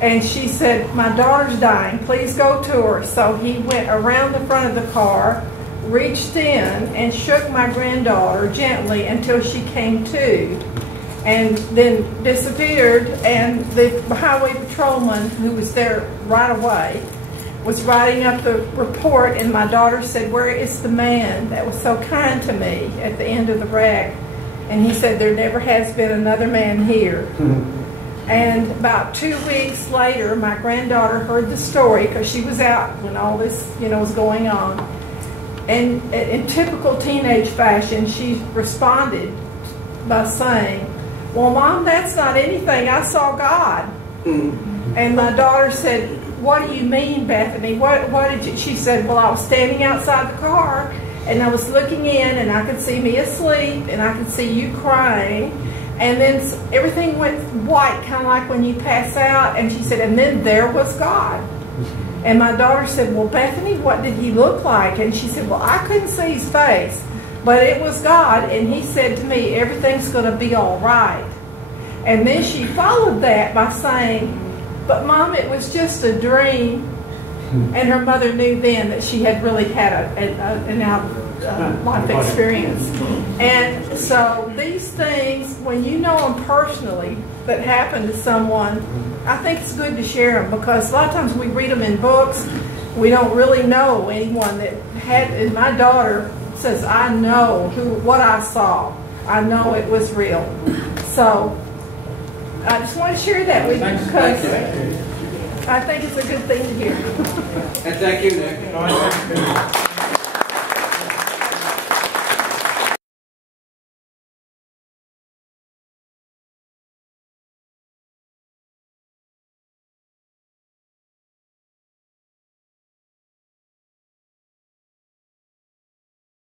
And she said, my daughter's dying, please go to her. So he went around the front of the car, reached in and shook my granddaughter gently until she came to, and then disappeared. And the highway patrolman who was there right away was writing up the report, and my daughter said, where is the man that was so kind to me at the end of the wreck? And he said, there never has been another man here. And about 2 weeks later, my granddaughter heard the story because she was out when all this, was going on. And in typical teenage fashion, she responded by saying, well, Mom, that's not anything. I saw God. And my daughter said, what do you mean, Bethany? What did you? She said, well, I was standing outside the car, and I was looking in, and I could see me asleep, and I could see you crying. And then everything went white, kind of like when you pass out. And she said, and then there was God. And my daughter said, well, Bethany, what did he look like? And she said, well, I couldn't see his face, but it was God. And he said to me, everything's going to be all right. And then she followed that by saying, but Mom, it was just a dream. And her mother knew then that she had really had an out-of-life experience. And so these things, when you know them personally, that happen to someone, I think it's good to share them, because a lot of times we read them in books. We don't really know anyone that had, and my daughter says, I know what I saw. I know it was real. So I just want to share that with you because I think it's a good thing to hear. And thank you, Nick.